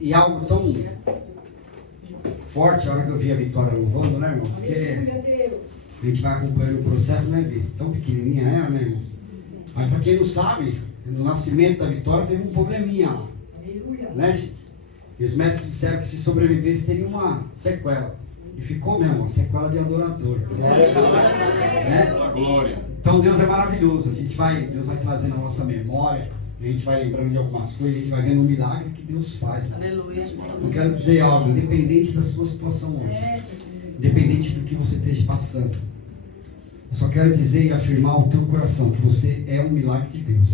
E algo tão forte, a hora que eu vi a Vitória louvando, né, irmão? Porque a gente vai acompanhando o processo, né, Vi? Tão pequenininha ela, né, irmão? Mas para quem não sabe, no nascimento da Vitória teve um probleminha lá. Né, gente? E os médicos disseram que se sobrevivesse teria uma sequela. E ficou mesmo, uma sequela de adorador. Né? Glória. Então Deus é maravilhoso. Deus vai trazendo a nossa memória. A gente vai lembrando de algumas coisas, a gente vai vendo o milagre que Deus faz. Aleluia. Eu quero dizer algo, independente da sua situação hoje, independente do que você esteja passando, eu só quero dizer e afirmar ao teu coração que você é um milagre de Deus.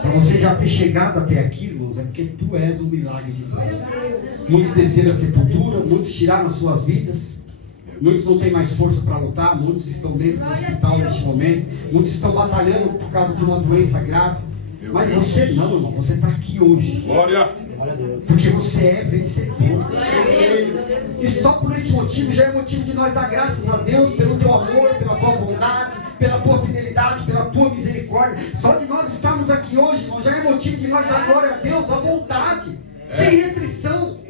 Para você já ter chegado até aqui, irmãos, é porque tu és um milagre de Deus. Muitos desceram a sepultura, muitos tiraram as suas vidas, muitos não têm mais força para lutar, muitos estão dentro do hospital neste momento, muitos estão batalhando por causa de uma doença grave. Mas você não, irmão, você está aqui hoje. Glória. Porque você é vencedor. E só por esse motivo já é motivo de nós dar graças a Deus pelo teu amor, pela tua bondade, pela tua fidelidade, pela tua misericórdia. Só de nós estarmos aqui hoje, irmão, já é motivo de nós dar glória a Deus à vontade, sem restrição.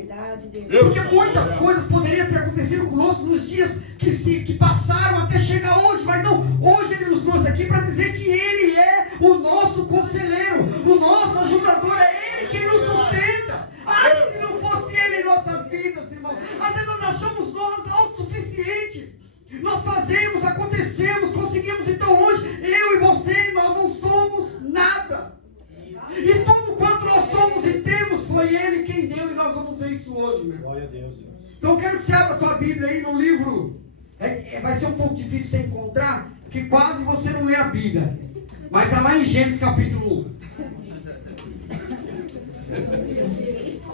Porque muitas coisas poderiam ter acontecido conosco nos dias que passaram até chegar hoje, mas não, hoje Ele nos trouxe aqui para dizer que Ele é o nosso conselheiro, o nosso ajudador, é Ele quem nos sustenta. Ai, se não fosse Ele em nossas vidas, irmão, às vezes nós achamos nós autossuficientes, nós fazemos, acontecemos, conseguimos, então hoje, eu e você, nós não somos nada. E tudo quanto nós somos e temos, foi Ele quem deu, e nós vamos ver isso hoje, meu. Glória a Deus. Então eu quero que você abra a tua Bíblia aí no livro. Vai ser um pouco difícil você encontrar, porque quase você não lê a Bíblia. Mas está lá em Gênesis capítulo 1.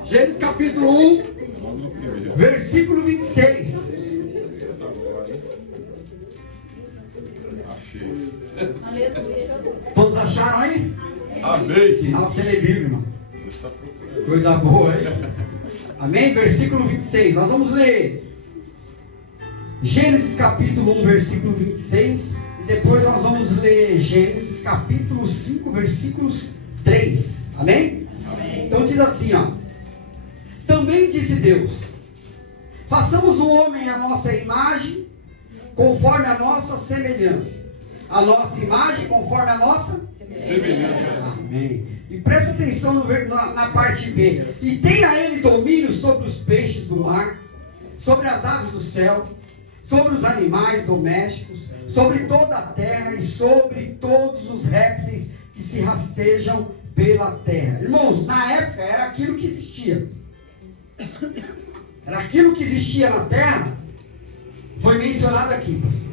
Gênesis capítulo 1, versículo 26. Achei. Todos acharam aí? Amém. Sinal que você lê Bíblia, irmão. Coisa boa, hein? Amém? Versículo 26. Nós vamos ler Gênesis capítulo 1, versículo 26. E depois nós vamos ler Gênesis capítulo 5, versículos 3. Amém? Amém. Então diz assim, ó. Também disse Deus: façamos o homem à nossa imagem, conforme a nossa semelhança. A nossa imagem conforme a nossa semelhança. Amém. E presta atenção na parte B. E tenha ele domínio sobre os peixes do mar, sobre as aves do céu, sobre os animais domésticos, sobre toda a terra e sobre todos os répteis que se rastejam pela terra. Irmãos, na época era aquilo que existia. Era aquilo que existia na terra. Foi mencionado aqui, pastor.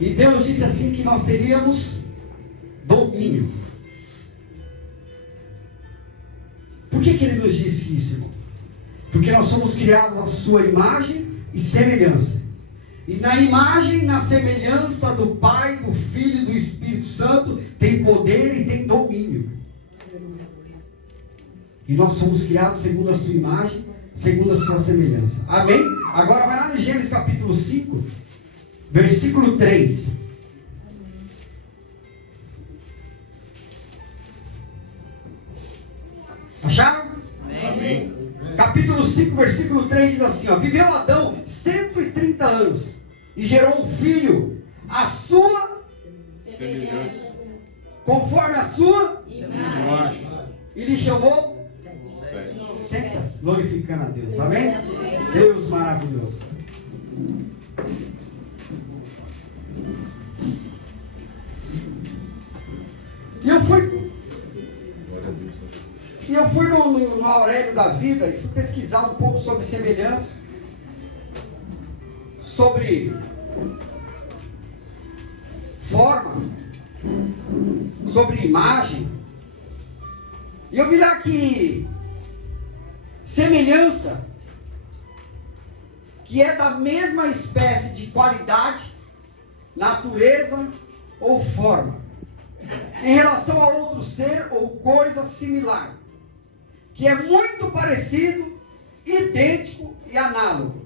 E Deus disse assim que nós teríamos domínio. Por que Ele nos disse isso, irmão? Porque nós somos criados à sua imagem e semelhança. E na imagem e na semelhança do Pai, do Filho e do Espírito Santo tem poder e tem domínio. E nós somos criados segundo a sua imagem, segundo a sua semelhança. Amém? Agora vai lá no Gênesis capítulo 5, versículo 3. Acharam? Amém. Capítulo 5, versículo 3 diz assim, ó: viveu Adão 130 anos e gerou um filho, a sua Semelhança. conforme a sua, Imagem. e lhe chamou Sete. Senta, glorificando a Deus. Amém? Deus maravilhoso. E eu fui no Aurélio da Vida e fui pesquisar um pouco sobre semelhança, sobre forma, sobre imagem. E eu vi lá que semelhança, que é da mesma espécie de qualidade, natureza ou forma, em relação a outro ser ou coisa similar, que é muito parecido, idêntico e análogo.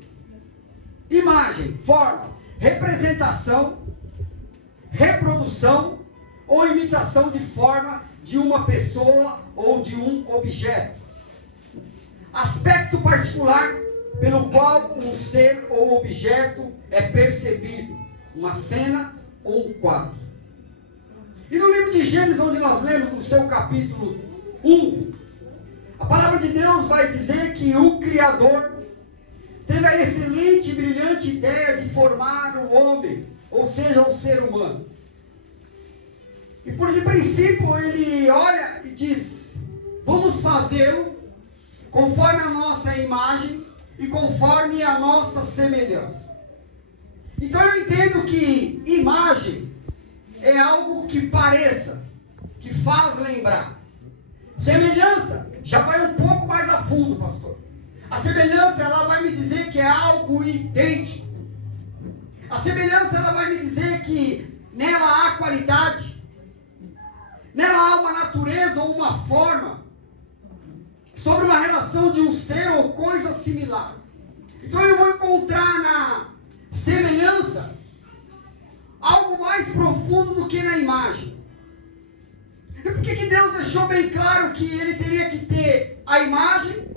Imagem, forma, representação, reprodução ou imitação de forma de uma pessoa ou de um objeto. Aspecto particular pelo qual um ser ou objeto é percebido, uma cena ou um quadro. E no livro de Gênesis, onde nós lemos no seu capítulo 1, a palavra de Deus vai dizer que o Criador teve a excelente e brilhante ideia de formar o homem, ou seja, o ser humano. E por de princípio ele olha e diz: vamos fazê-lo conforme a nossa imagem e conforme a nossa semelhança. Então eu entendo que imagem é algo que pareça, que faz lembrar. Semelhança já vai um pouco mais a fundo, pastor. A semelhança, ela vai me dizer que é algo idêntico. A semelhança, ela vai me dizer que nela há qualidade, nela há uma natureza ou uma forma, sobre uma relação de um ser ou coisa similar. Então eu vou encontrar na semelhança algo mais profundo do que na imagem. E por que Deus deixou bem claro que ele teria que ter a imagem,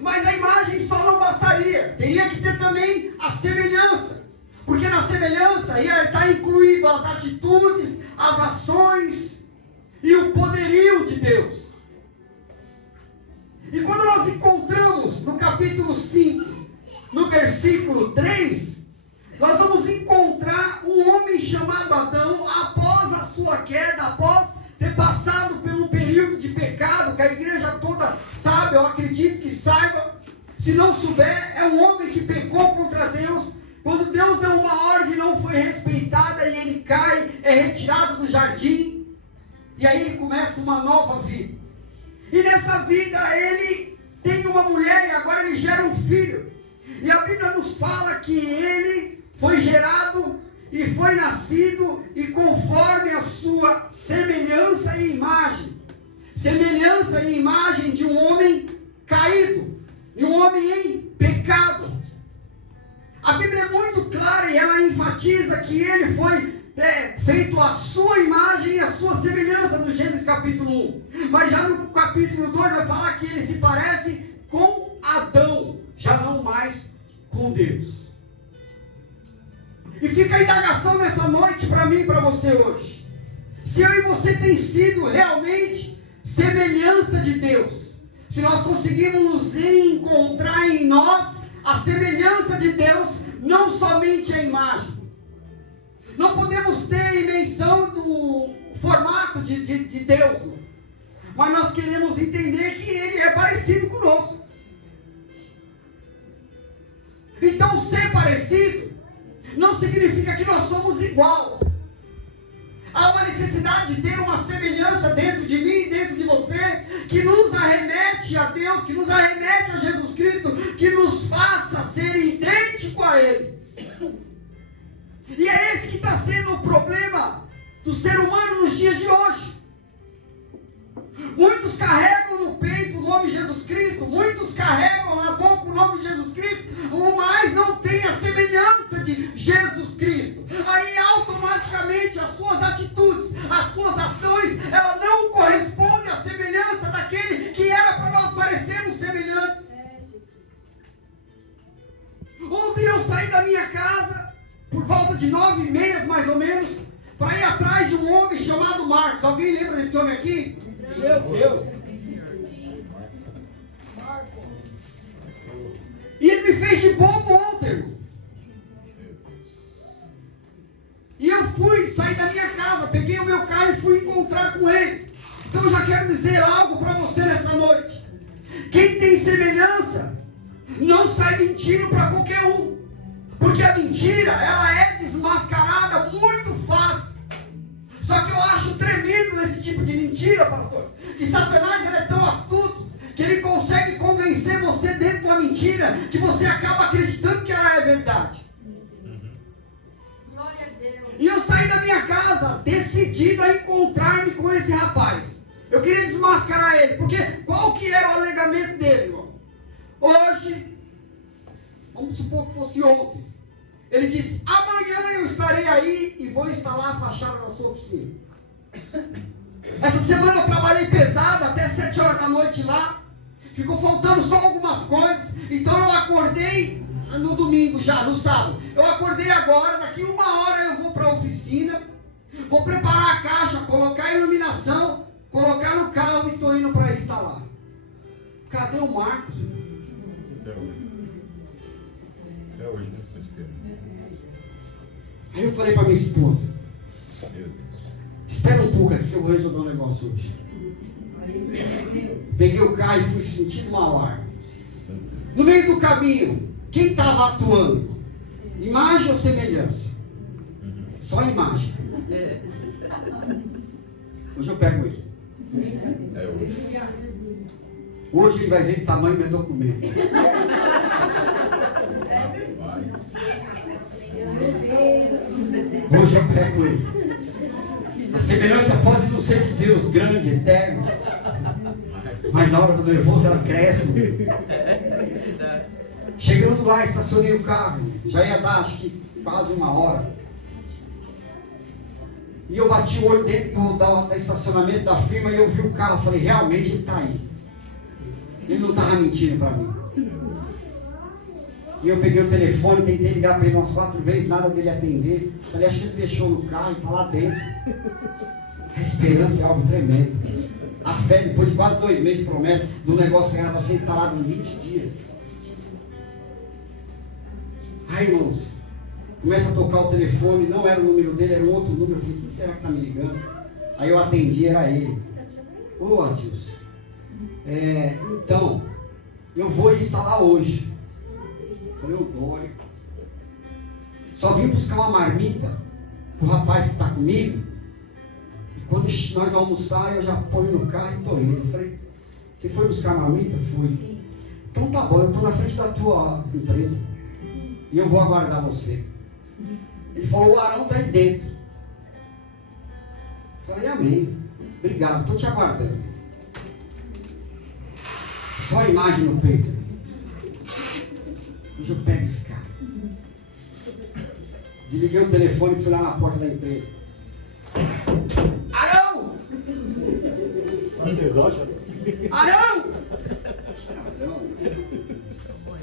mas a imagem só não bastaria, teria que ter também a semelhança, porque na semelhança ia estar incluído as atitudes, as ações e o poderio de Deus. E quando nós encontramos no capítulo 5, no versículo 3, nós vamos encontrar um homem chamado Adão, após a sua queda, após ter passado por um período de pecado, que a igreja toda sabe, eu acredito que saiba. Se não souber, é um homem que pecou contra Deus. Quando Deus deu uma ordem, não foi respeitada, e ele cai, é retirado do jardim, e aí ele começa uma nova vida. E nessa vida ele tem uma mulher, e agora ele gera um filho. E a Bíblia nos fala que ele foi gerado e foi nascido e conforme a sua semelhança e imagem. Semelhança e imagem de um homem caído, de um homem em pecado. A Bíblia é muito clara e ela enfatiza que ele foi feito a sua imagem e a sua semelhança no Gênesis capítulo 1. Mas já no capítulo 2 vai falar que ele se parece com Adão, já não mais com Deus. E fica a indagação nessa noite para mim e para você hoje. Se eu e você tem sido realmente semelhança de Deus, se nós conseguimos encontrar em nós a semelhança de Deus, não somente a imagem. Não podemos ter invenção do formato de Deus, mas nós queremos entender que Ele é parecido conosco. Então, ser parecido não significa que nós somos igual. Há uma necessidade de ter uma semelhança dentro de mim, dentro de você, que nos arremete a Deus, que nos arremete a Jesus Cristo, que nos faça ser idêntico a Ele. E é esse que está sendo o problema do ser humano nos dias de hoje. Muitos carregam no peito o nome de Jesus Cristo, muitos carregam na boca o nome de Jesus Cristo, mas não tem a semelhança de Jesus Cristo. Aí automaticamente as suas atitudes, as suas ações, ela não corresponde à semelhança daquele que era para nós parecermos semelhantes. Ontem eu saí da minha casa por volta de 9h30 mais ou menos, para ir atrás de um homem chamado Marcos. Alguém lembra desse homem aqui? Meu Deus! E ele me fez de bobo ontem. E eu fui sair da minha casa, peguei o meu carro e fui encontrar com ele. Então eu já quero dizer algo para você nessa noite. Quem tem semelhança não sai mentindo para qualquer um. Porque a mentira, ela é desmascarada muito fácil. Só que eu acho tremendo esse tipo de mentira, pastor, que Satanás ele é tão astuto, que ele consegue convencer você dentro de uma mentira, que você acaba acreditando que ela é verdade. Glória a Deus. E eu saí da minha casa, decidido a encontrar-me com esse rapaz. Eu queria desmascarar ele, porque qual que era o alegamento dele, irmão? Hoje, vamos supor que fosse ontem, ele disse: amanhã eu estarei aí e vou instalar a fachada da sua oficina. Essa semana eu trabalhei pesado até 7 horas da noite lá. Ficou faltando só algumas coisas. Então eu acordei no domingo já, no sábado. Eu acordei agora, daqui 1 hora eu vou para a oficina. Vou preparar a caixa, colocar a iluminação, colocar no carro e estou indo para instalar. Cadê o Marcos? Até hoje, né? Aí eu falei para minha esposa: espera um pouco aqui que eu vou resolver um negócio hoje. Peguei o carro e fui sentindo um alarme. No meio do caminho, quem estava atuando? Imagem ou semelhança? Só imagem. Hoje eu pego ele. Hoje ele vai ver o tamanho do meu documento. Hoje eu pego ele. A semelhança pode não ser de Deus, grande, eterno. Mas na hora do nervoso ela cresce. Chegando lá, estacionei o carro. Já ia dar acho que quase 1 hora. E eu bati o olho dentro do estacionamento da firma e eu vi o carro. Falei, realmente ele está aí. Ele não estava mentindo para mim. E eu peguei o telefone, tentei ligar para ele umas 4 vezes, nada dele atender. Falei, acho que ele deixou no carro e está lá dentro. A esperança é algo tremendo. A fé, depois de quase 2 meses de promessa, do negócio que era para ser instalado em 20 dias. Aí, irmãos, começa a tocar o telefone, não era o número dele, era um outro número. Eu falei, quem será que está me ligando? Aí eu atendi, era ele. Ô, Adilson, então, eu vou instalar hoje. Eu falei, ô, glória. Só vim buscar uma marmita pro rapaz que está comigo. E quando nós almoçar, eu já ponho no carro e estou indo. Eu falei, você foi buscar marmita? Fui. Então tá bom, eu estou na frente da tua empresa. E eu vou aguardar você. Ele falou, o Arão está aí dentro. Eu falei, amém. Obrigado, estou te aguardando. Só a imagem no peito. Hoje eu pego esse cara. Desliguei o telefone e fui lá na porta da empresa. Arão! Sacerdote? Arão!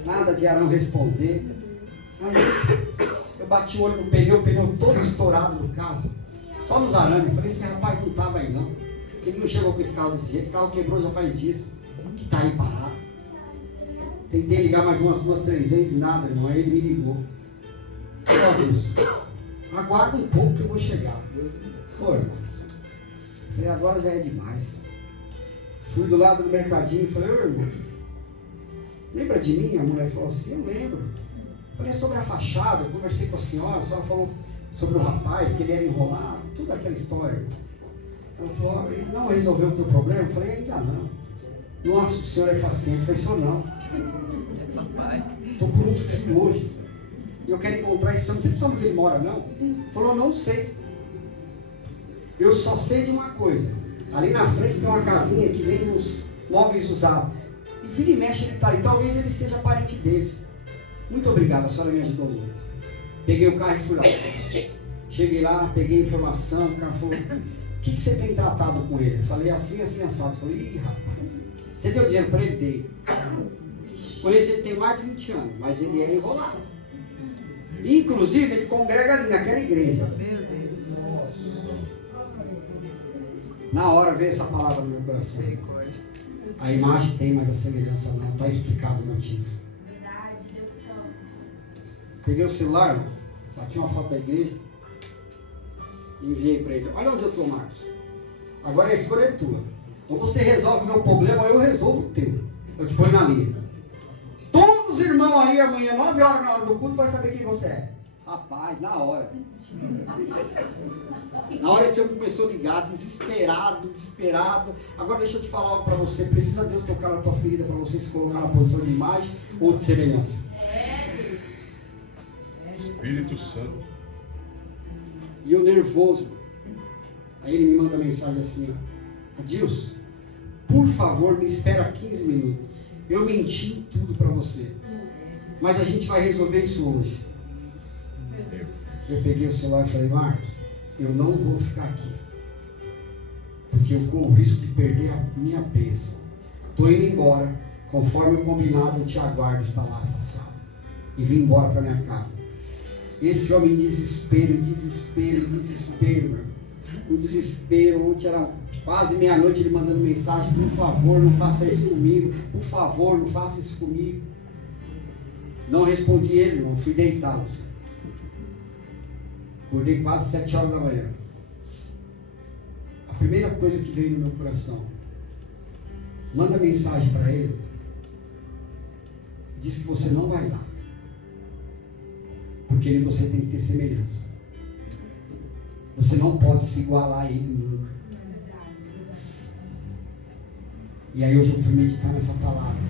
Nada de Arão responder. Aí eu bati o olho no pneu todo estourado do carro. Só nos arames. Falei, esse rapaz não estava aí não. Ele não chegou com esse carro desse jeito. Esse carro quebrou já faz dias. Que está aí parado. Tentei ligar mais umas 2, 3 vezes, nada, irmão. Aí ele me ligou. Ó, Deus, aguarda um pouco que eu vou chegar. Pô, irmão. Falei, agora já é demais. Fui do lado do mercadinho e falei, ô, irmão, lembra de mim? A mulher falou assim, eu lembro. Falei sobre a fachada, eu conversei com a senhora falou sobre o rapaz, que ele era enrolado, toda aquela história. Ela falou, ele não resolveu o teu problema? Eu falei, ainda não. Nossa, o senhor é paciente. Eu falei, senhor não. Estou por um filho hoje. E eu quero encontrar esse homem. Você não sabe onde ele mora, não? Ele falou, não sei. Eu só sei de uma coisa. Ali na frente tem uma casinha que vende uns móveis usados. E vira e mexe ele está ali. Talvez ele seja parente deles. Muito obrigado, a senhora me ajudou muito. Peguei o carro e fui lá. Cheguei lá, peguei a informação. O cara falou, o que você tem tratado com ele? Eu falei, assim, assado. Eu falei, ih, rapaz. Você deu dinheiro para ele? Dei. Conheço ele tem mais de 20 anos, mas ele é enrolado. Inclusive, ele congrega ali naquela igreja. Na hora veio essa palavra no meu coração. A imagem tem, mas a semelhança não. Está explicado o motivo. Peguei o celular, bati uma foto da igreja e enviei para ele. Olha onde eu estou, Marcos. Agora a escolha é tua. Ou você resolve o meu problema, ou eu resolvo o teu. Eu te ponho na linha. Todos os irmãos aí amanhã, 9 horas na hora do culto, vai saber quem você é. Rapaz, na hora. Na hora esse homem começou a ligar, desesperado. Agora deixa eu te falar algo para você. Precisa Deus tocar na tua ferida para você se colocar na posição de imagem ou de semelhança? Espírito Santo. E eu nervoso. Aí ele me manda mensagem assim, Adilson, por favor, me espera 15 minutos. Eu menti tudo para você. Mas a gente vai resolver isso hoje. Eu peguei o celular e falei, Marcos, eu não vou ficar aqui. porque eu corro o risco de perder a minha bênção. Estou indo embora, conforme o combinado, eu te aguardo estar lá passado. E vim embora para minha casa. Esse homem, desespero, meu. O desespero, ontem era quase meia-noite, ele mandando mensagem: por favor, não faça isso comigo, por favor, não faça isso comigo. Não respondi ele, irmão, fui deitá-lo. Acordei quase 7 horas da manhã. A primeira coisa que veio no meu coração: manda mensagem para ele, diz que você não vai lá, porque ele e você tem que ter semelhança. Você não pode se igualar a ele nunca. E aí hoje eu fui meditar nessa palavra,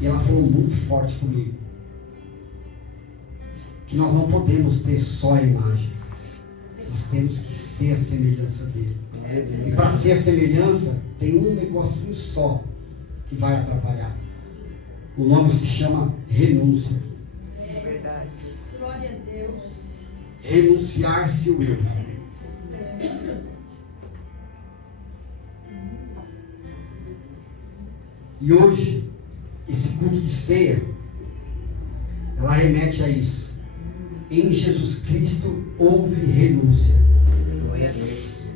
e ela falou muito forte comigo, que nós não podemos ter só a imagem, nós temos que ser a semelhança dele. E para ser a semelhança, tem um negocinho só que vai atrapalhar. O nome se chama renúncia. É verdade. Glória a Deus. Renunciar-se o eu. E hoje, esse culto de ceia, ela remete a isso. Em Jesus Cristo houve renúncia.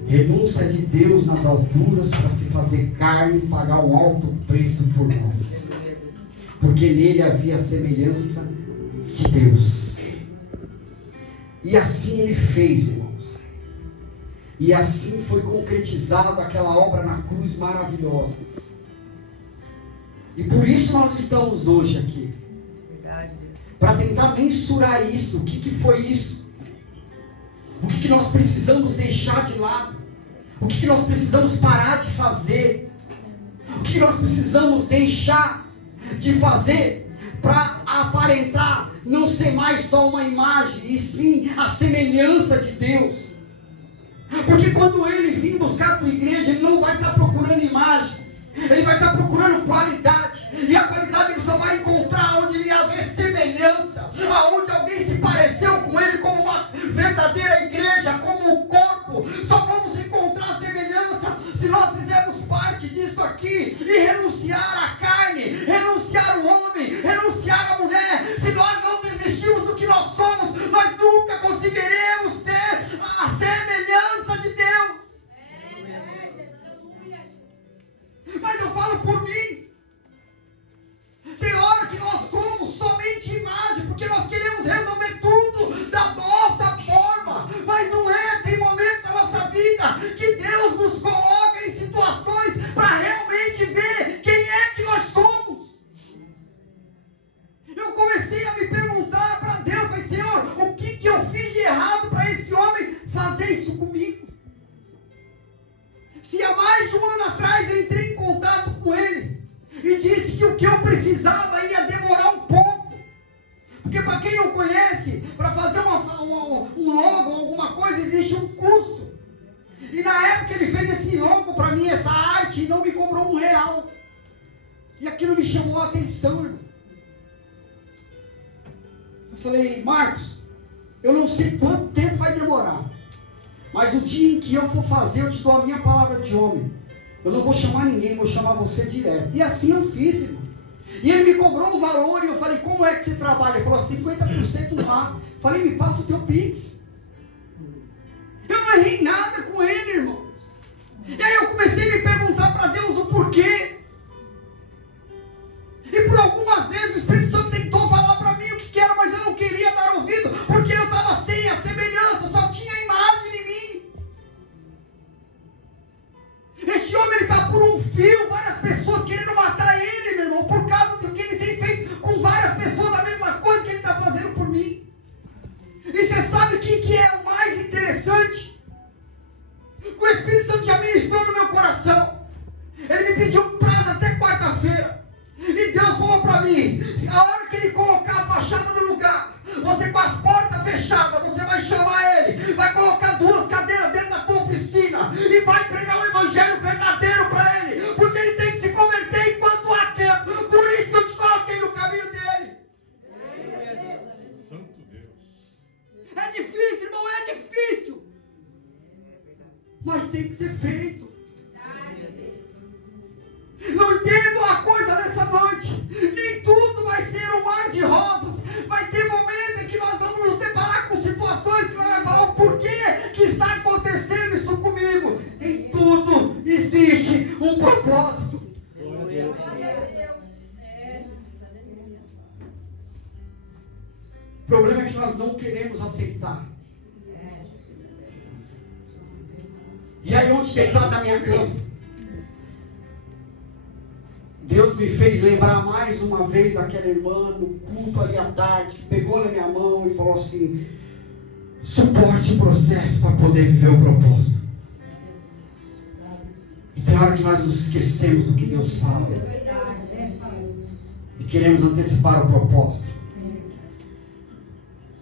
Renúncia de Deus nas alturas para se fazer carne e pagar um alto preço por nós. Porque nele havia a semelhança de Deus. E assim ele fez, irmãos. E assim foi concretizada aquela obra na cruz maravilhosa. E por isso nós estamos hoje aqui. Para tentar mensurar isso. O que foi isso? O que nós precisamos deixar de lado? O que nós precisamos parar de fazer? O que nós precisamos deixar de fazer para aparentar não ser mais só uma imagem, e sim a semelhança de Deus? Porque quando ele vir buscar a tua igreja, ele não vai estar procurando imagem, ele vai estar procurando qualidade. E a qualidade ele só vai encontrar onde ele haver semelhança, aonde alguém se pareceu com ele, como uma verdadeira igreja, como o corpo. Só vamos encontrar semelhança se nós fizermos parte disso aqui e renunciar à carne, renunciar ao homem, renunciar à mulher. Se nós não desistirmos do que nós somos, nós nunca conseguiremos ser a semelhança de Deus. Mas eu falo por mim. Tem hora que nós somos somente imagem, porque nós queremos resolver tudo da nossa forma. Mas não é. Tem momentos da nossa vida que Deus nos coloca em situações para realmente ver quem é que nós somos. Eu comecei a me perguntar para Deus: mas Senhor, o que eu fiz de errado para esse homem fazer isso comigo? Se há mais de um ano atrás eu entrei em contato com ele e disse que o que eu precisava ia demorar um pouco, porque para quem não conhece, para fazer um logo ou alguma coisa existe um custo, e na época ele fez esse logo para mim, essa arte, e não me cobrou R$1, e aquilo me chamou a atenção, irmão. Eu falei: Marcos, eu não sei quanto tempo vai demorar, mas o dia em que eu for fazer, eu te dou a minha palavra de homem. Eu não vou chamar ninguém, vou chamar você direto. E assim eu fiz, irmão. E ele me cobrou um valor e eu falei: como é que você trabalha? Ele falou: 50% lá. Falei: me passa o teu Pix. Eu não errei nada com ele, irmão. E aí eu comecei a me perguntar para Deus o porquê. E por algumas vezes o Espírito Santo tentou falar para mim o que era, mas eu não queria dar ouvido, porque eu estava sem a semelhança, só tinha a imagem em mim. Este homem está por um fio, várias pessoas querendo matar ele, meu irmão, por causa do que ele tem feito com várias pessoas, a mesma coisa que ele está fazendo por mim. E você sabe o que é o mais interessante? O Espírito Santo já ministrou no meu coração. Ele me pediu um prazo até quarta-feira. E Deus falou para mim: a hora que ele colocar a fachada no lugar, você com as portas fechadas, você vai chamar ele, vai colocar 2 cadeiras dentro da tua oficina e vai pregar o evangelho verdadeiro para ele, porque ele tem que se converter enquanto há tempo. Por isso que eu te coloquei no caminho dele. Santo Deus. É difícil, irmão, é difícil, mas tem que ser feito. propósito. O problema é que nós não queremos aceitar. E aí ontem deitado na minha cama, Deus me fez lembrar mais uma vez aquela irmã no culto ali à tarde, que pegou na minha mão e falou assim: suporte o processo para poder viver o propósito. E tem hora que nós nos esquecemos do que Deus fala e queremos antecipar o propósito.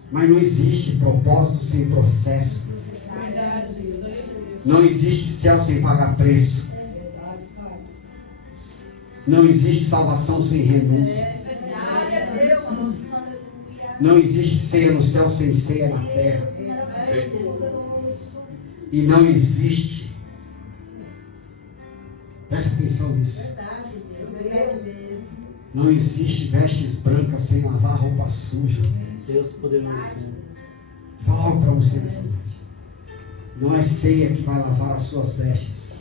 Mas não existe propósito sem processo. Não existe céu sem pagar preço. Não existe salvação sem renúncia. Não existe ceia no céu sem ceia na terra. E não existe. Presta atenção nisso. Não existe vestes brancas sem lavar roupa suja. Deus poderoso. Fala algo para você nessa noite. Não é ceia que vai lavar as suas vestes.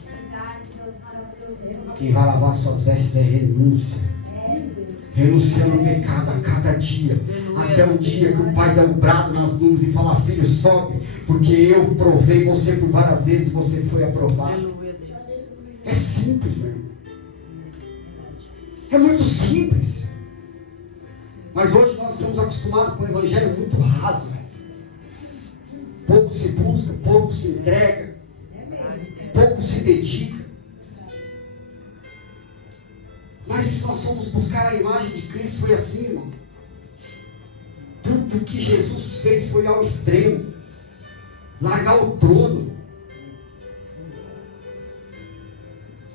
Quem vai lavar as suas vestes é renúncia. Renunciando ao pecado a cada dia. Até o dia que o pai dá um brado nas nuvens e fala: filho, sobe, porque eu provei você por várias vezes e você foi aprovado. É simples, meu irmão. É muito simples. Mas hoje nós estamos acostumados com um evangelho muito raso. Pouco se busca, pouco se entrega, pouco se dedica. Mas se nós formos buscar a imagem de Cristo, foi assim, irmão. Tudo que Jesus fez foi ao extremo. Largar o trono.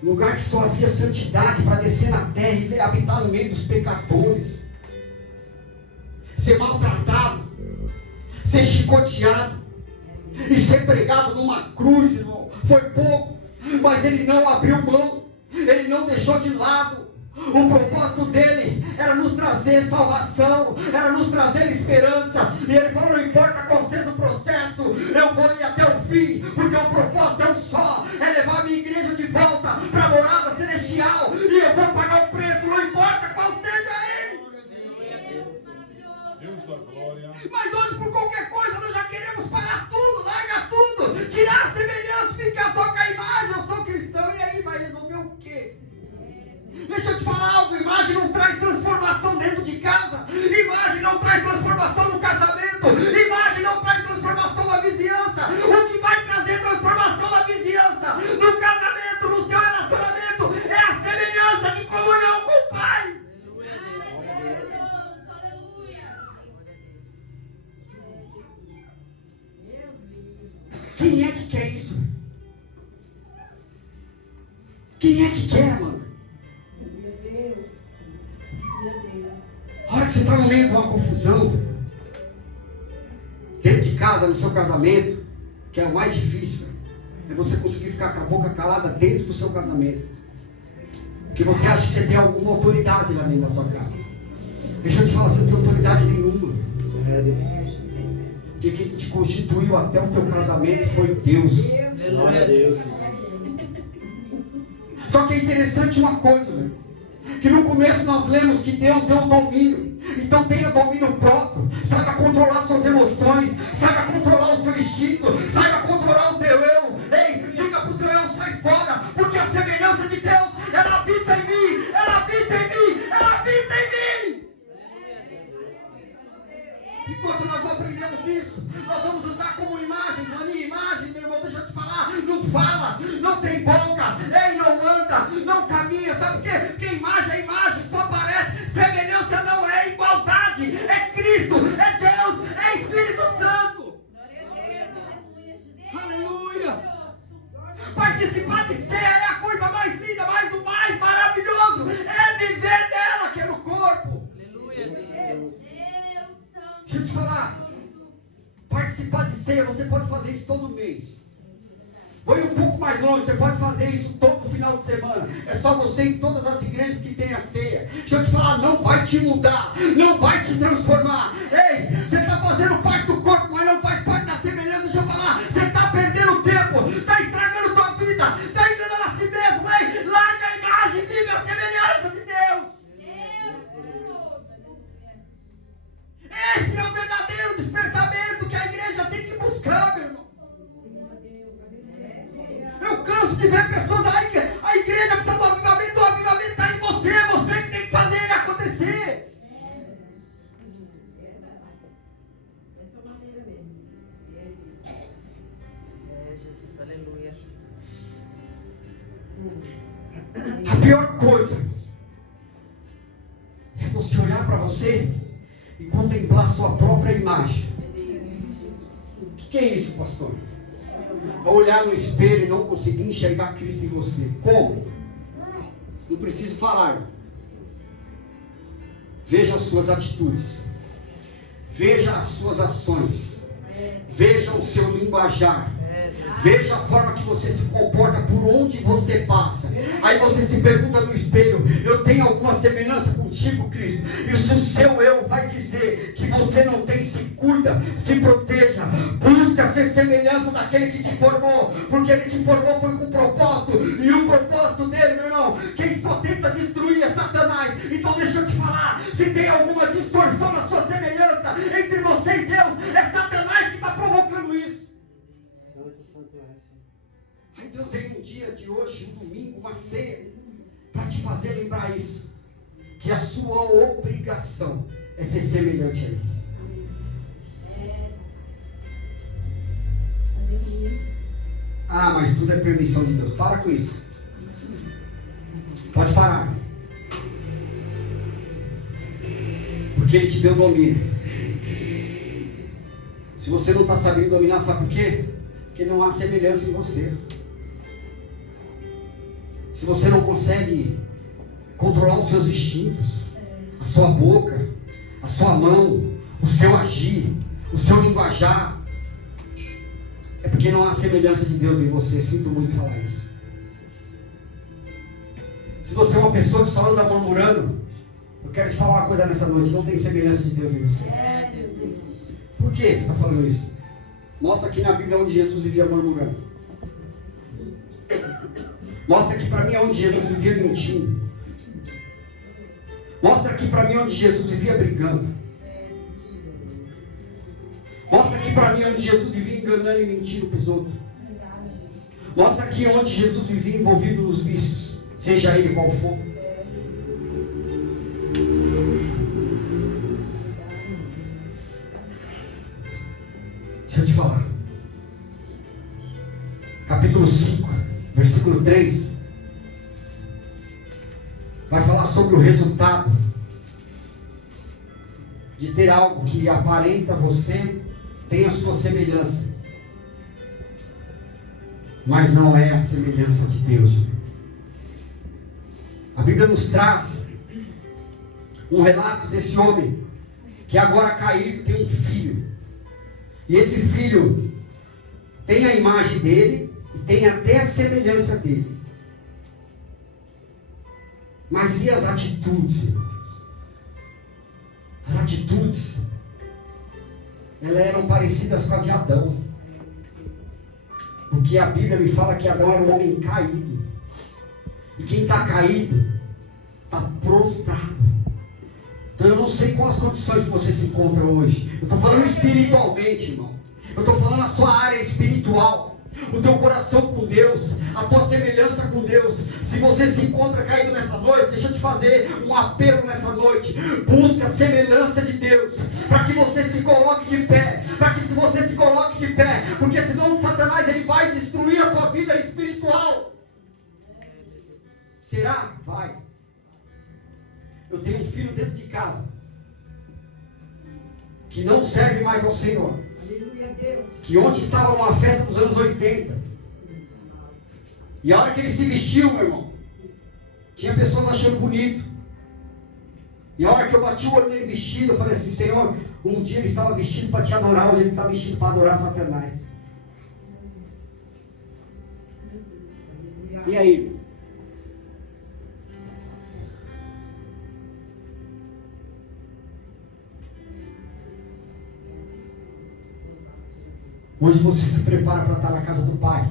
Lugar que só havia santidade, para descer na terra e habitar no meio dos pecadores. Ser maltratado. Ser chicoteado. E ser pregado numa cruz, irmão. Foi pouco. Mas ele não abriu mão. Ele não deixou de lado. O propósito dele era nos trazer salvação, era nos trazer esperança. E ele falou: não importa qual seja o processo, eu vou ir até o fim, porque o propósito é um só, é levar a minha igreja de volta para a morada celestial. E eu vou pagar o preço, não importa qual seja ele. Deus da glória. Mas hoje, por qualquer coisa, nós já queremos parar tudo, largar tudo, tirar a semelhança, ficar só com a imagem. Eu sou cristão, e aí vai resolver o quê? Deixa eu te falar algo: imagem não traz transformação dentro de casa, imagem não traz transformação no casamento, imagem não traz transformação na vizinhança. O que vai trazer transformação na vizinhança, no casamento, no seu relacionamento, é a semelhança de comunhão com o Pai. Quem é que quer isso? Quem é que quer, mano? A hora que você está no meio de uma confusão, dentro de casa, no seu casamento, que é o mais difícil, é você conseguir ficar com a boca calada dentro do seu casamento. Porque você acha que você tem alguma autoridade lá dentro da sua casa. Deixa eu te falar: você não tem autoridade nenhuma. É Deus. Porque quem te constituiu até o teu casamento foi Deus. Glória a Deus. Só que é interessante uma coisa, né? Que no começo nós lemos que Deus deu o domínio. Então tenha domínio próprio. Saiba controlar suas emoções. Saiba controlar o seu instinto. Saiba controlar o teu eu. Ei, diga pro teu eu: sai fora. Porque a semelhança de Deus, ela habita em mim. Ela habita em mim. Ela habita em mim. Enquanto nós não aprendemos isso, nós vamos andar como imagem, mania, imagem, meu irmão. Deixa eu te falar: não fala, não tem boca, ei, não anda, não caminha. Sabe por quê? Porque imagem é imagem, só parece. Semelhança não é igualdade, é Cristo, é Deus, é Espírito Santo. Aleluia. Participar de ceia é a coisa mais linda, mais do mais maravilhoso. É viver dela, que é no corpo. Deixa eu te falar: participar de ceia, você pode fazer isso todo mês. Foi um pouco mais longe, você pode fazer isso todo final de semana. É só você ir em todas as igrejas que tem a ceia. Deixa eu te falar: não vai te mudar, não vai te transformar. Ei, você está fazendo parte do corpo, mas não faz parte da semelhança. Deixa eu falar: você está perdendo tempo, está estragando tua vida, está enganando a si mesmo. Ei, larga a despertamento que a igreja tem que buscar, meu irmão. Eu canso de ver pessoas, a igreja precisa do avivamento está em você, é você que tem que fazer ele acontecer. Jesus, aleluia. A pior coisa é você olhar para você e contemplar a sua própria imagem. O que é isso, pastor? É olhar no espelho e não conseguir enxergar Cristo em você. Como? Não preciso falar. Veja as suas atitudes. Veja as suas ações. Veja o seu linguajar. Veja a forma que você se comporta por onde você passa. Aí você se pergunta no espelho: eu tenho alguma semelhança contigo, Cristo? E se o seu eu vai dizer que você não tem, se cuida, se proteja, busca ser semelhança daquele que te formou, porque ele te formou foi com propósito, e o propósito dele, meu irmão, quem só tenta destruir é Satanás. Então deixa eu te falar, se tem alguma distorção na sua semelhança entre você e Deus, é Satanás que está provocando isso. Aí Deus veio um dia de hoje, um domingo, uma ceia, para te fazer lembrar isso, que a sua obrigação é ser semelhante a Ele. Ah, mas tudo é permissão de Deus. Para com isso. Pode parar. Porque Ele te deu domínio. Se você não está sabendo dominar, sabe por quê? Porque não há semelhança em você. Se você não consegue controlar os seus instintos, a sua boca, a sua mão, o seu agir, o seu linguajar, é porque não há semelhança de Deus em você. Sinto muito falar isso. Se você é uma pessoa que só anda murmurando, eu quero te falar uma coisa nessa noite: não tem semelhança de Deus em você. Por que você está falando isso? Mostra aqui na Bíblia onde Jesus vivia murmurando. Mostra aqui para mim onde Jesus vivia mentindo. Mostra aqui para mim onde Jesus vivia brigando. Mostra aqui para mim onde Jesus vivia enganando e mentindo para os outros. Mostra aqui onde Jesus vivia envolvido nos vícios, seja ele qual for. Deixa eu te falar. Capítulo 5, versículo 3. Vai falar sobre o resultado de ter algo que aparenta você, tem a sua semelhança, mas não é a semelhança de Deus. A Bíblia nos traz um relato desse homem que agora caído tem um filho. E esse filho tem a imagem dele e tem até a semelhança dele. Mas e as atitudes, irmãos? As atitudes, elas eram parecidas com a de Adão. Porque a Bíblia me fala que Adão era um homem caído. E quem está caído, está prostrado. Então eu não sei quais condições que você se encontra hoje. Eu estou falando espiritualmente, irmão. Eu estou falando a sua área espiritual. O teu coração com Deus, a tua semelhança com Deus. Se você se encontra caído nessa noite, deixa eu te fazer um apelo nessa noite. Busca a semelhança de Deus, para que você se coloque de pé, para que você se coloque de pé, porque senão Satanás ele vai destruir a tua vida espiritual. Será? Vai. Eu tenho um filho dentro de casa que não serve mais ao Senhor, que ontem estava numa festa dos anos 80, e a hora que ele se vestiu, meu irmão, tinha pessoas achando bonito, e a hora que eu bati o olho nele vestido, eu falei assim: Senhor, um dia ele estava vestido para te adorar, hoje ele está vestido para adorar Satanás. E aí? Hoje você se prepara para estar na casa do Pai,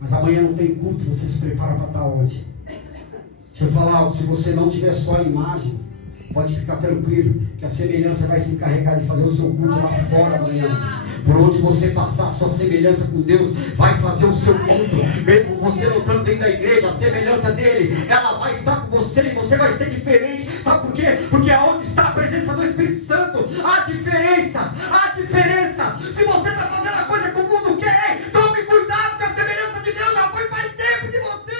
mas amanhã não tem culto, você se prepara para estar onde? Deixa eu falar algo: se você não tiver só a imagem, Pode ficar tranquilo, que a semelhança vai se encarregar de fazer o seu culto lá fora amanhã. Por onde você passar, a sua semelhança com Deus vai fazer o seu culto. Mesmo você não estando dentro da igreja, a semelhança dele, ela vai estar com você e você vai ser diferente. Sabe por quê? Porque aonde está a presença do Espírito Santo, há diferença, há diferença. Se você está fazendo a coisa que o mundo quer, tome cuidado, que a semelhança de Deus já foi faz tempo de você.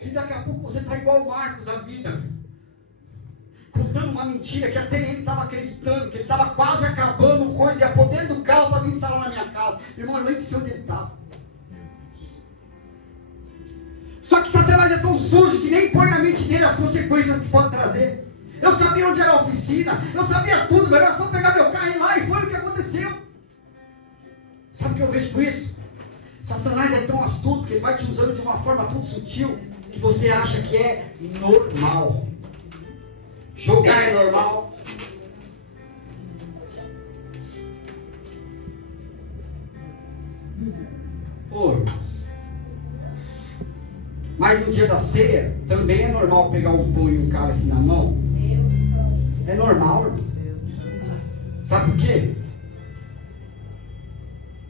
E daqui a pouco você está igual o Marcos da vida, contando uma mentira que até ele estava acreditando, que ele estava quase acabando coisa, ia pôr dentro do carro para vir instalar na minha casa. Irmão, eu nem sei onde ele estava. Só que Satanás é tão sujo que nem põe na mente dele as consequências que pode trazer. Eu sabia onde era a oficina, eu sabia tudo, mas era só pegar meu carro e ir lá, e foi o que aconteceu. Sabe o que eu vejo com isso? Satanás é tão astuto que ele vai te usando de uma forma tão sutil que você acha que é normal. Jogar é normal. Ô, irmãos. Mas no dia da ceia, também é normal pegar um pão e um cálice na mão. É normal, irmão. Sabe por quê?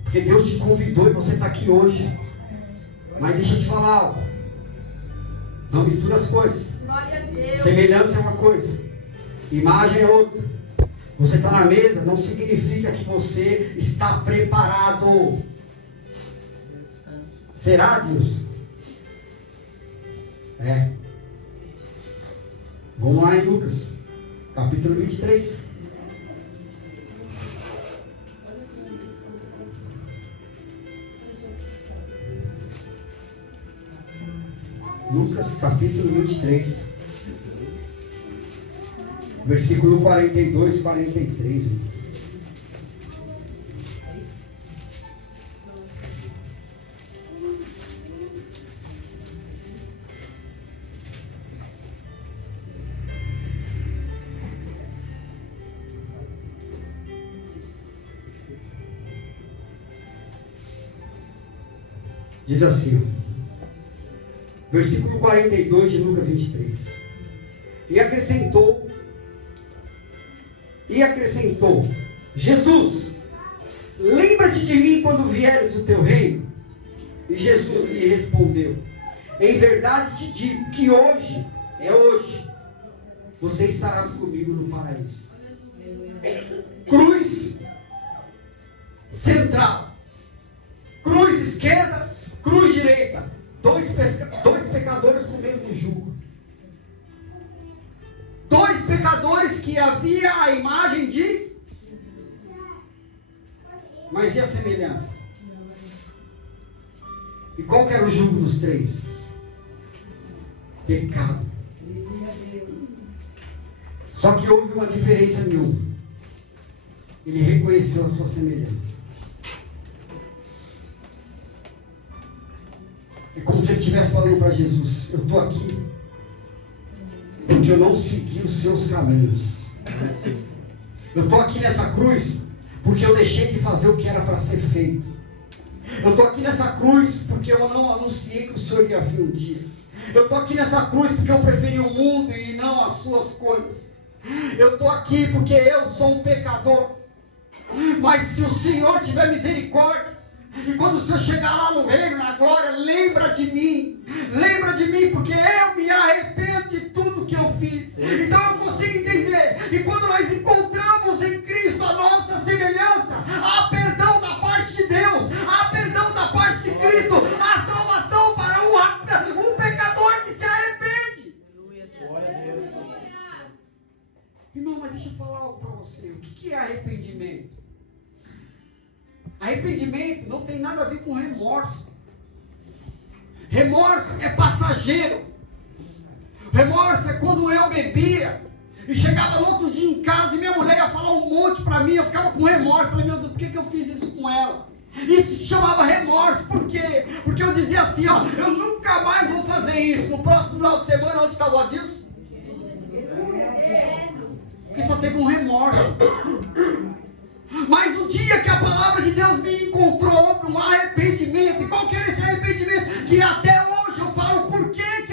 Porque Deus te convidou e você está aqui hoje. Mas deixa eu te falar algo. Não mistura as coisas. Semelhança é uma coisa, imagem é outra. Você está na mesa não significa que você está preparado. Será, Deus? É. Vamos lá em Lucas, capítulo 23. Lucas capítulo 23, versículo 42 e 43. Diz assim, versículo 42 de Lucas 23. E acrescentou, Jesus, lembra-te de mim quando vieres o teu reino. E Jesus lhe respondeu, em verdade te digo que hoje, você estarás comigo no paraíso. Cruz central, cruz esquerda, cruz direita. Dois pecadores com o mesmo jugo. Dois pecadores que havia a imagem de... Mas e a semelhança? E qual que era o jugo dos três? Pecado. Só que houve uma diferença em um. Ele reconheceu a sua semelhança. É como se ele estivesse falando para Jesus, eu estou aqui porque eu não segui os seus caminhos. Eu estou aqui nessa cruz porque eu deixei de fazer o que era para ser feito. Eu estou aqui nessa cruz porque eu não anunciei que o Senhor ia vir um dia. Eu estou aqui nessa cruz porque eu preferi o mundo e não as suas coisas. Eu estou aqui porque eu sou um pecador. Mas se o Senhor tiver misericórdia, e quando o Senhor chegar lá no reino, na glória, lembra de mim, porque eu me arrependo de tudo que eu fiz. Então eu consigo entender, e quando nós encontramos em Cristo a nossa semelhança, há perdão da parte de Deus, há perdão da parte de Cristo, há salvação para um pecador que se arrepende. Irmão, mas deixa eu falar algo para você, o que é arrependimento? Arrependimento não tem nada a ver com remorso. Remorso é passageiro. Remorso é quando eu bebia e chegava no outro dia em casa e minha mulher ia falar um monte para mim, eu ficava com remorso. Falei, meu Deus, por que eu fiz isso com ela? Isso se chamava remorso. Por quê? Porque eu dizia assim, ó, eu nunca mais vou fazer isso. No próximo final de semana, onde está o Adilson? Porque só teve um remorso. Mas o dia que a palavra de Deus me encontrou, houve um arrependimento. E qual que era esse arrependimento? Que até hoje eu falo, por que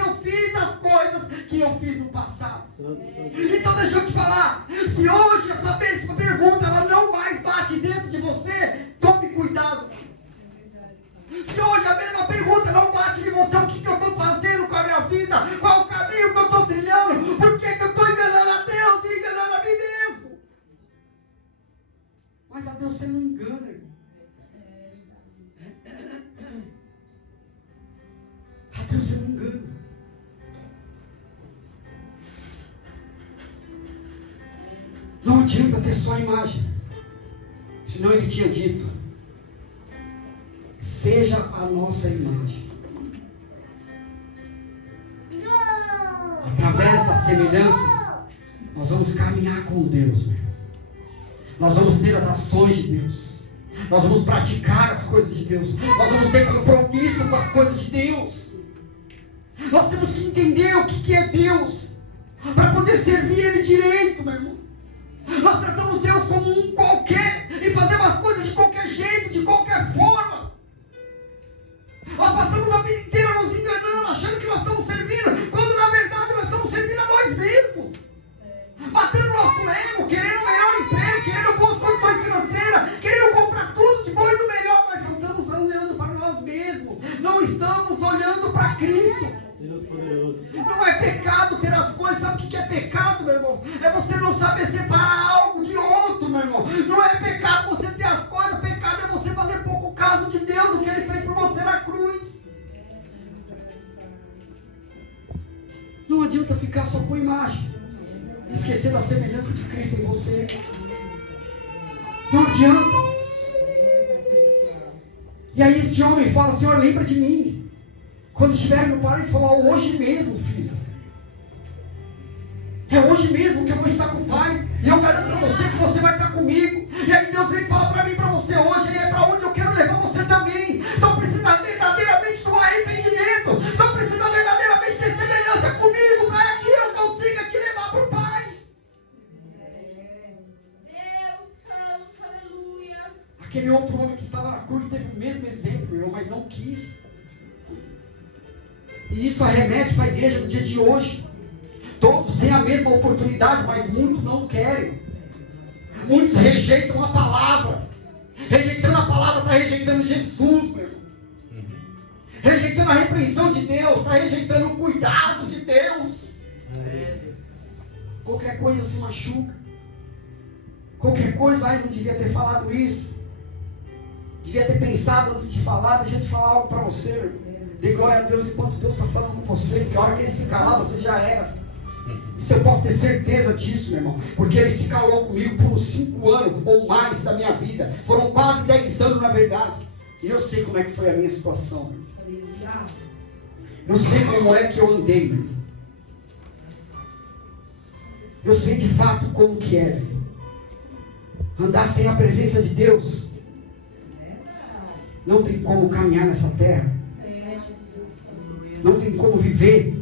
Então deixa eu te falar, se hoje essa mesma pergunta ela não mais bate dentro de você, tome cuidado. Se hoje a mesma pergunta não bate em você, o que eu estou fazendo com a minha vida? Qual o caminho que eu estou trilhando? Por que eu estou enganando a Deus e enganando a mim mesmo? Mas a Deus você não engana, irmão. A Deus você não engana. Não adianta ter só a imagem. Senão ele tinha dito: seja a nossa imagem. Através da semelhança, nós vamos caminhar com Deus, meu irmão. Nós vamos ter as ações de Deus. Nós vamos praticar as coisas de Deus. Nós vamos ter compromisso com as coisas de Deus. Nós temos que entender o que é Deus, para poder servir Ele direito, meu irmão. Nós tratamos Deus como um qualquer e fazemos as coisas de qualquer jeito, de qualquer forma. Nós passamos a vida inteira nos enganando, achando que nós estamos servindo, quando na verdade nós estamos servindo a nós mesmos. Batendo nosso ego, querendo o melhor emprego, querendo boas condições financeiras, querendo comprar tudo de bom e do melhor, mas estamos olhando para nós mesmos, não estamos olhando para Cristo. Deus poderoso. Não é pecado ter as coisas. Sabe o que é pecado, meu irmão? É você não saber separar algo de outro, meu irmão. Não é pecado você ter as coisas. Pecado é você fazer pouco caso de Deus, o que Ele fez por você na cruz. Não adianta ficar só com imagem, esquecer da semelhança de Cristo em você. Não adianta. E aí esse homem fala: Senhor, lembra de mim quando estiver no Pai. Ele falou: hoje mesmo, filho. É hoje mesmo que eu vou estar com o Pai. E eu garanto para você que você vai estar comigo. E aí Deus vem falar para mim, para você hoje. E é para onde eu quero levar você também. Só precisa verdadeiramente do arrependimento. Só precisa verdadeiramente ter semelhança comigo, para que eu consiga te levar para o Pai. Deus Santo, aleluia. Aquele outro homem que estava na cruz teve o mesmo exemplo, irmão, mas não quis. E isso arremete para a igreja no dia de hoje. Todos têm a mesma oportunidade, mas muitos não querem. Muitos rejeitam a palavra. Rejeitando a palavra, está rejeitando Jesus, meu irmão. Rejeitando a repreensão de Deus, está rejeitando o cuidado de Deus. Qualquer coisa se machuca. Qualquer coisa, ai, não devia ter falado isso. Devia ter pensado antes de falar. Deixa eu te falar algo para você, meu irmão. Dê glória a Deus enquanto Deus está falando com você, porque a hora que Ele se calar, você já era. Isso eu posso ter certeza disso, meu irmão, porque Ele se calou comigo por uns 5 anos ou mais da minha vida. Foram quase 10 anos, na verdade. E eu sei como é que foi a minha situação. Eu sei como é que eu andei, meu irmão. Eu sei de fato como que é. Andar sem a presença de Deus. Não tem como caminhar nessa terra. Não tem como viver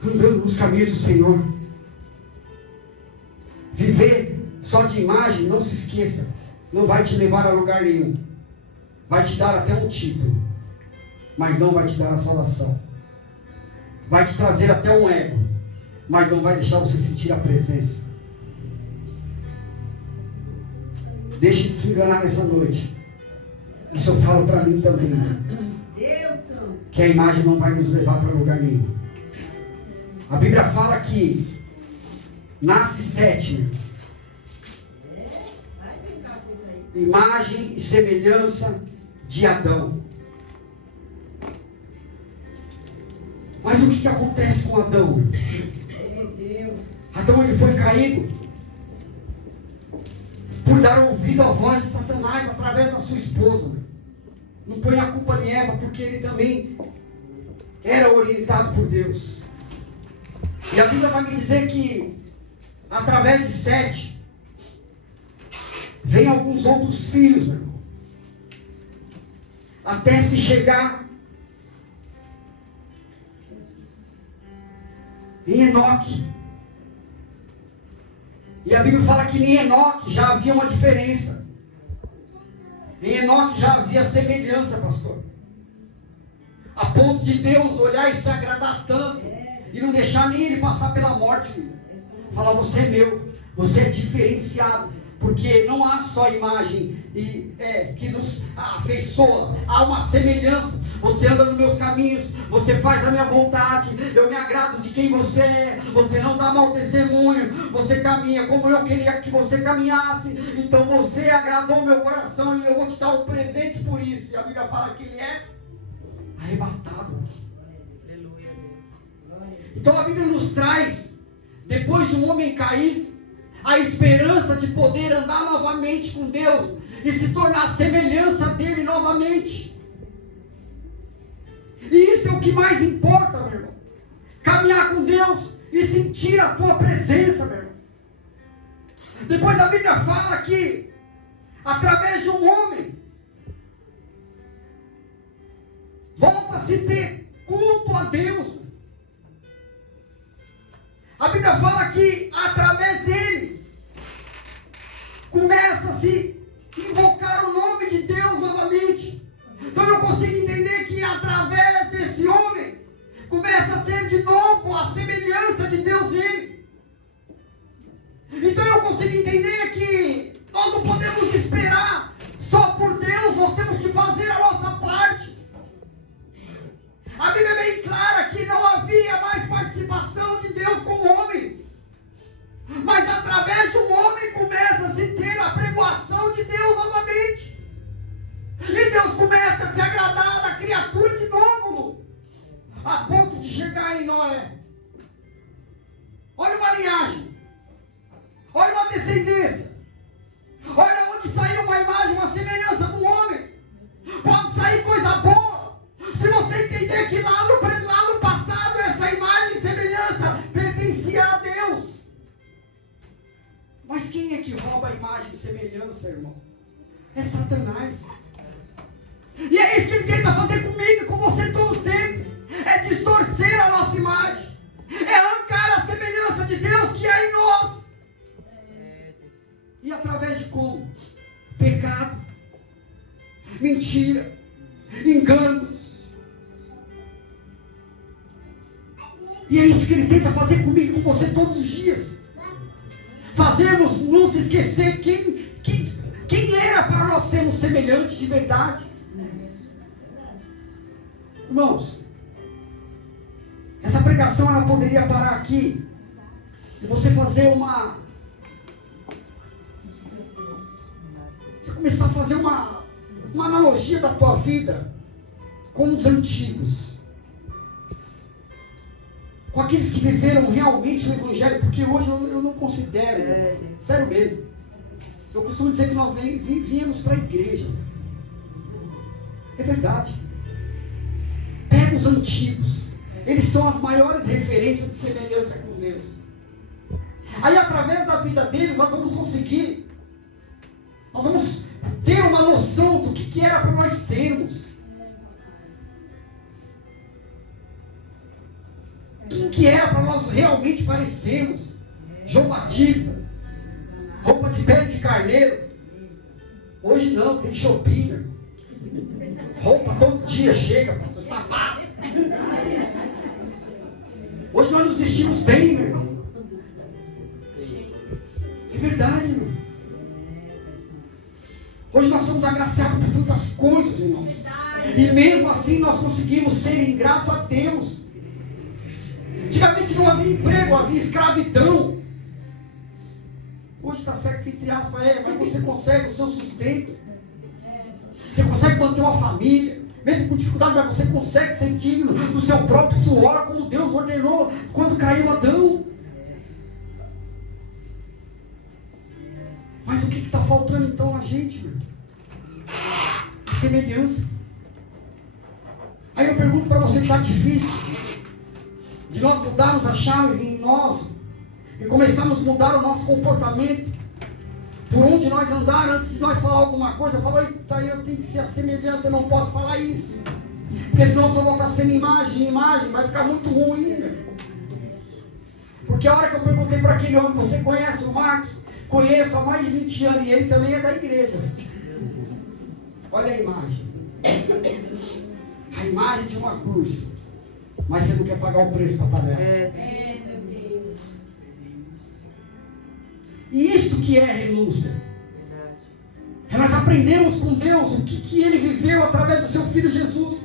andando nos caminhos do Senhor. Viver só de imagem, não se esqueça, não vai te levar a lugar nenhum. Vai te dar até um título, mas não vai te dar a salvação. Vai te trazer até um ego, mas não vai deixar você sentir a presença. Deixe de se enganar nessa noite. Isso eu falo para mim também. Que a imagem não vai nos levar para lugar nenhum. A Bíblia fala que nasce 7. Imagem e semelhança de Adão. Mas o que acontece com Adão? Adão, ele foi caído por dar ouvido à voz de Satanás através da sua esposa. Não põe a culpa em Eva, porque ele também era orientado por Deus. E a Bíblia vai me dizer que através de 7 vem alguns outros filhos, meu irmão, até se chegar em Enoque. E a Bíblia fala que em Enoque já havia uma diferença. Em Enoque já havia semelhança, pastor. A ponto de Deus olhar e se agradar tanto E não deixar nem ele passar pela morte, meu. Falar, você é meu, você é diferenciado. Porque não há só imagem que nos afeiçoa, há uma semelhança. Você anda nos meus caminhos, você faz a minha vontade, eu me agrado de quem você é, você não dá mau testemunho, você caminha como eu queria que você caminhasse, então você agradou o meu coração e eu vou te dar um presente por isso. E a Bíblia fala que ele é arrebatado. Aleluia. Então a Bíblia nos traz, depois de um homem caído, a esperança de poder andar novamente com Deus e se tornar a semelhança dele novamente. E isso é o que mais importa, meu irmão. Caminhar com Deus e sentir a tua presença, meu irmão. Depois a Bíblia fala que através de um homem volta-se a ter culto a Deus. A Bíblia fala que através dele começa a se invocar o nome de Deus novamente. Então eu consigo entender que através desse homem começa a ter de novo a semelhança de Deus nele. Então eu consigo entender que nós não podemos esperar só por Deus, nós temos que fazer a nossa parte. A Bíblia é bem clara que não havia mais participação de Deus com o homem. Mas através do homem começa a se ter a pregoação de Deus novamente. E Deus começa a se agradar da criatura de novo. A ponto de chegar em Noé. Olha uma linhagem. Olha uma descendência. Olha onde saiu uma imagem, uma semelhança do homem. Pode sair coisa boa. Se você entender que lá no passado essa imagem e semelhança pertencia a Deus. Mas quem é que rouba a imagem e semelhança, irmão? É Satanás. E é isso que ele tenta fazer comigo e com você todo o tempo. É distorcer a nossa imagem. É arrancar a semelhança de Deus que há em nós. E através de como? Pecado, mentira, enganos. E é isso que ele tenta fazer comigo e com você todos os dias. Fazemos nos esquecer quem era para nós sermos semelhantes de verdade. Irmãos, essa pregação ela poderia parar aqui e você fazer você começar a fazer uma analogia da tua vida com os antigos, com aqueles que viveram realmente o Evangelho, porque hoje eu não considero, sério mesmo, eu costumo dizer que nós viemos para a igreja, é verdade. Pega os antigos, eles são as maiores referências de semelhança com Deus. Aí através da vida deles nós vamos conseguir, nós vamos ter uma noção do que era para nós sermos. Quem que era para nós realmente parecermos? João Batista, roupa de pele de carneiro. Hoje não, tem shopping. Roupa todo dia chega, pastor, sapato. Hoje nós nos vestimos bem, meu irmão. É verdade, irmão. Hoje nós somos agraciados por tantas coisas, irmãos. E mesmo assim nós conseguimos ser ingratos a Deus. Antigamente não havia emprego, havia escravidão. Hoje está certo que entre aspas mas você consegue o seu sustento. Você consegue manter uma família, mesmo com dificuldade, mas você consegue ser digno do seu próprio suor, como Deus ordenou quando caiu Adão. Mas o que está faltando então a gente, meu? Semelhança. Aí eu pergunto para você que está difícil de nós mudarmos a chave em nós e começarmos a mudar o nosso comportamento. Por onde nós andar, antes de nós falar alguma coisa, eu falo, eu tenho que ser a semelhança, eu não posso falar isso. Porque senão só vou estar sendo imagem, vai ficar muito ruim, né? Porque a hora que eu perguntei para aquele homem, você conhece o Marcos? Conheço há mais de 20 anos e ele também é da igreja. Olha a imagem. A imagem de uma cruz. mas você não quer pagar o preço para estar nela. É, meu Deus. E isso que é renúncia. Verdade. Nós aprendemos com Deus o que Ele viveu através do seu Filho Jesus.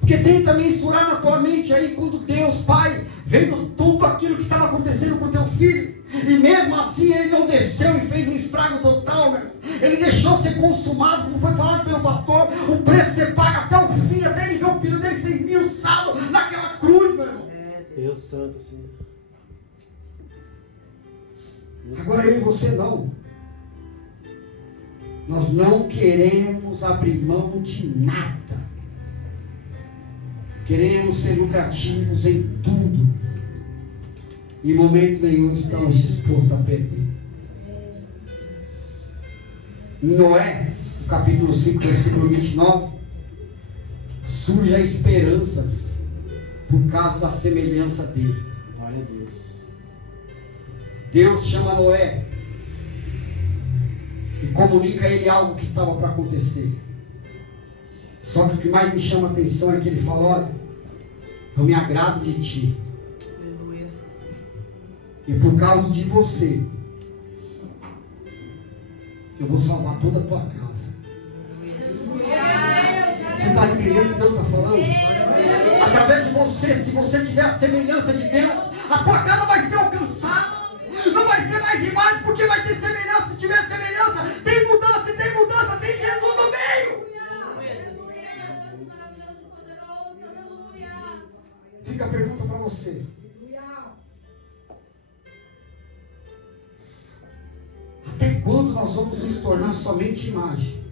Porque tenta mensurar na tua mente aí, quando Deus, Pai, vendo tudo aquilo que estava acontecendo com o teu filho, e mesmo assim Ele não desceu e fez um estrago total, meu irmão. Ele deixou ser consumado, como foi falado pelo pastor, o preço você paga até o fim, até ele ver o filho dele ser esmiuçado naquela cruz, meu irmão. Deus Santo, Senhor. Agora eu e você não. Nós não queremos abrir mão de nada. Queremos ser lucrativos em tudo. Em momento nenhum estamos dispostos a perder. Em Noé, no capítulo 5, versículo 29, surge a esperança por causa da semelhança dele. Glória a Deus. Deus chama Noé e comunica a ele algo que estava para acontecer. Só que o que mais me chama a atenção é que ele fala: olha, eu me agrado de ti, Aleluia. e por causa de você eu vou salvar toda a tua casa. Você está entendendo o que Deus está falando? Através de você, se você tiver a semelhança de Deus, a tua casa vai ser alcançada. Não vai ser mais imagem, porque vai ter semelhança. Se tiver semelhança, tem mudança, e tem mudança, tem Jesus no meio. Maravilhoso, poderoso, aleluia. Fica a pergunta para você: até quando nós vamos nos tornar somente imagem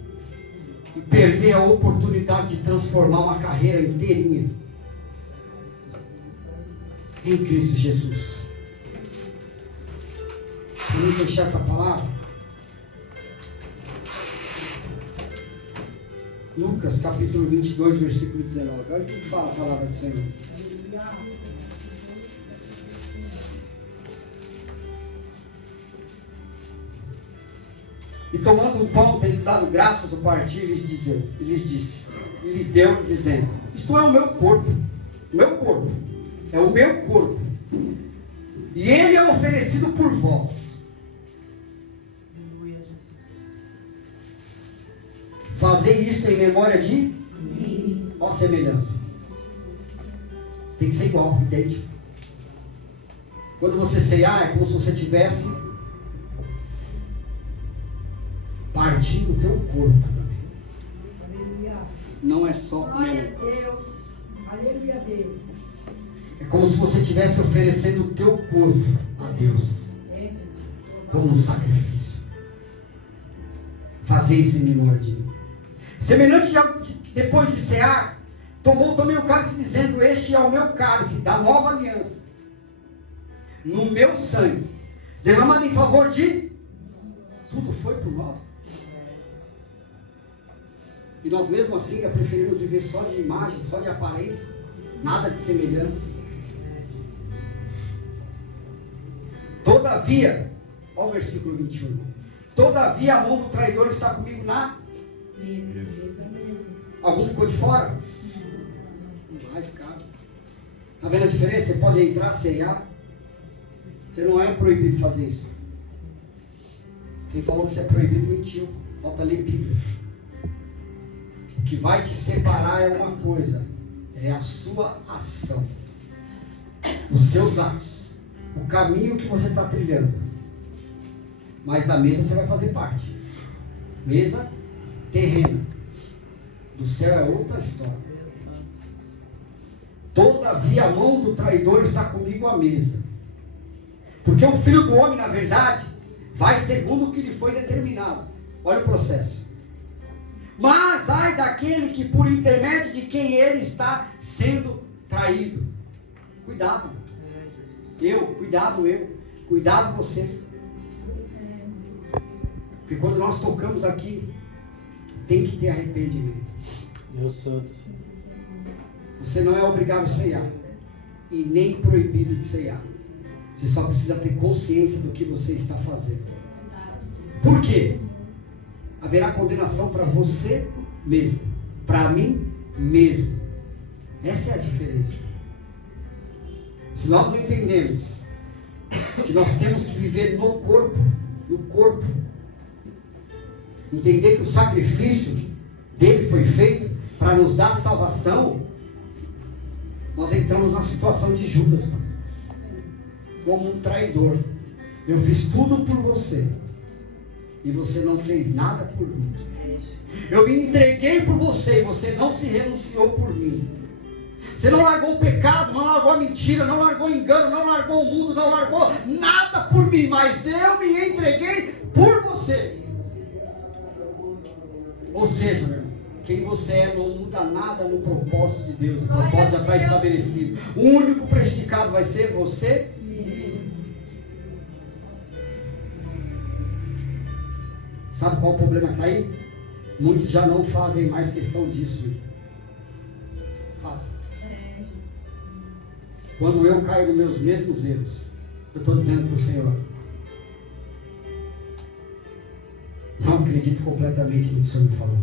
e perder a oportunidade de transformar uma carreira inteirinha em Cristo Jesus? Vamos fechar essa palavra. Lucas capítulo 22, versículo 19. Olha o que fala a palavra do Senhor. E tomando um pão, tendo dado graças ao partir, lhes deu, dizendo: isto é o meu corpo, é o meu corpo, e ele é oferecido por vós. Aleluia, Jesus. Fazei isto em memória de ó a semelhança. Tem que ser igual, idêntico. Quando você ceiar, é como se você tivesse partindo o teu corpo também. Não é só comer. Deus. Aleluia, Deus. É como se você estivesse oferecendo o teu corpo a Deus como um sacrifício. Fazer isso em memória de mim. Semelhante, depois de cear, tomou também o cálice, dizendo: este é o meu cálice da nova aliança, no meu sangue, derramado em favor de tudo foi por nós. E nós mesmo assim ainda preferimos viver só de imagem, só de aparência, nada de semelhança. Todavia, olha o versículo 21. Todavia a mão do traidor está comigo na Isso. Algum ficou de fora? Não vai ficar. Está vendo a diferença? Você pode entrar, ceiar. Você não é proibido fazer isso. Quem falou que você é proibido mentiu. Falta ler Bíblia. O que vai te separar é uma coisa: é a sua ação, os seus atos, o caminho que você está trilhando. Mas da mesa você vai fazer parte. Mesa terrena. Do céu é outra história. Todavia a mão do traidor está comigo à mesa. Porque o Filho do Homem, na verdade, vai segundo o que lhe foi determinado. Olha o processo. Mas ai daquele que por intermédio de quem ele está sendo traído. Cuidado. Cuidado você. Porque quando nós tocamos aqui, tem que ter arrependimento. Deus Santo, Senhor. Você não é obrigado a ceiar. E nem proibido de ceiar. Você só precisa ter consciência do que você está fazendo. Por quê? Haverá condenação para você mesmo. Para mim mesmo. Essa é a diferença. Se nós não entendemos que nós temos que viver no corpo, entender que o sacrifício dele foi feito para nos dar salvação, nós entramos na situação de Judas, como um traidor. Eu fiz tudo por você e você não fez nada por mim. Eu me entreguei por você e você não se renunciou por mim. Você não largou o pecado, não largou a mentira, não largou o engano, não largou o mundo, não largou nada por mim, mas eu me entreguei por você. Ou seja, meu irmão, quem você é não muda nada no propósito de Deus. O propósito já está estabelecido. O único prejudicado vai ser você. Sabe qual o problema que está aí? Muitos já não fazem mais questão disso. Fazem. Quando eu caio nos meus mesmos erros, eu estou dizendo para o Senhor: não acredito completamente no que o Senhor me falou.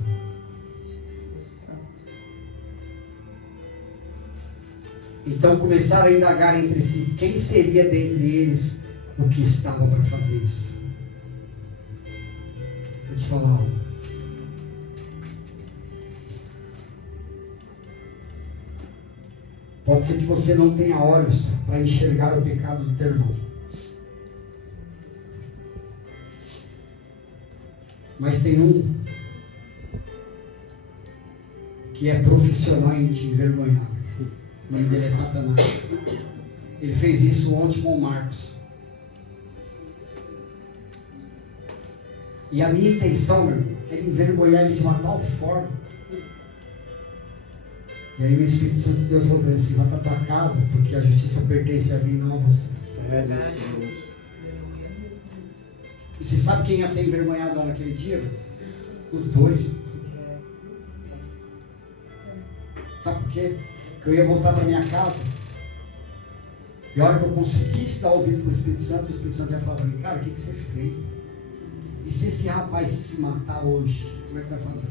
Então começaram a indagar entre si quem seria dentre eles o que estava para fazer isso. Vou te falar algo. Pode ser que você não tenha olhos para enxergar o pecado do teu irmão, mas tem um que é profissional em te envergonhar. O nome dele é Satanás. Ele fez isso ontem com o Marcos. E a minha intenção, meu irmão, é envergonhar ele de uma tal forma. E aí o Espírito Santo de Deus falou para ele assim: vai para tua casa, porque a justiça pertence a mim, não a você. E você sabe quem ia ser envergonhado lá naquele dia? Os dois. Sabe por quê? Porque eu ia voltar para minha casa, e a hora que eu conseguisse dar ouvido para o Espírito Santo ia falar para mim: cara, o que você fez? E se esse rapaz se matar hoje, como é que vai fazer?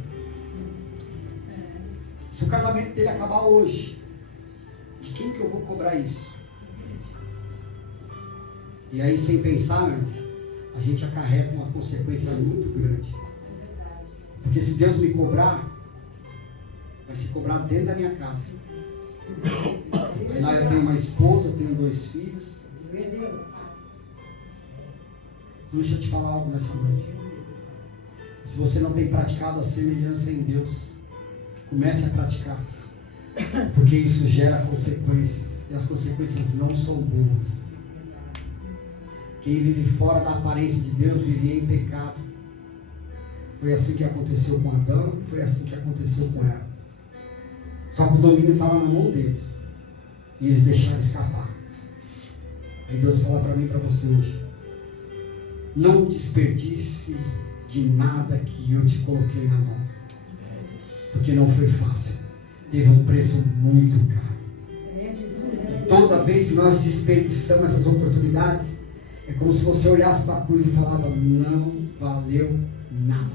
Se o casamento dele acabar hoje, de quem que eu vou cobrar isso? E aí, sem pensar, meu irmão, a gente acarreta uma consequência muito grande. Porque se Deus me cobrar, vai se cobrar dentro da minha casa. Aí lá eu tenho uma esposa, eu tenho 2 filhos. Deixa eu te falar algo nessa noite. Se você não tem praticado a semelhança em Deus, comece a praticar. Porque isso gera consequências. E as consequências não são boas. Quem vive fora da aparência de Deus vive em pecado. Foi assim que aconteceu com Adão, foi assim que aconteceu com Eva. Só que o domínio estava na mão deles. E eles deixaram escapar. Aí Deus fala para mim e para você hoje: não desperdice de nada que eu te coloquei na mão. Porque não foi fácil. Teve um preço muito caro. E toda vez que nós desperdiçamos essas oportunidades, é como se você olhasse para a cruz e falava: não valeu nada.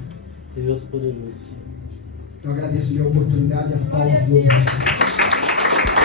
Deus poderoso. Eu agradeço a minha oportunidade e as palmas do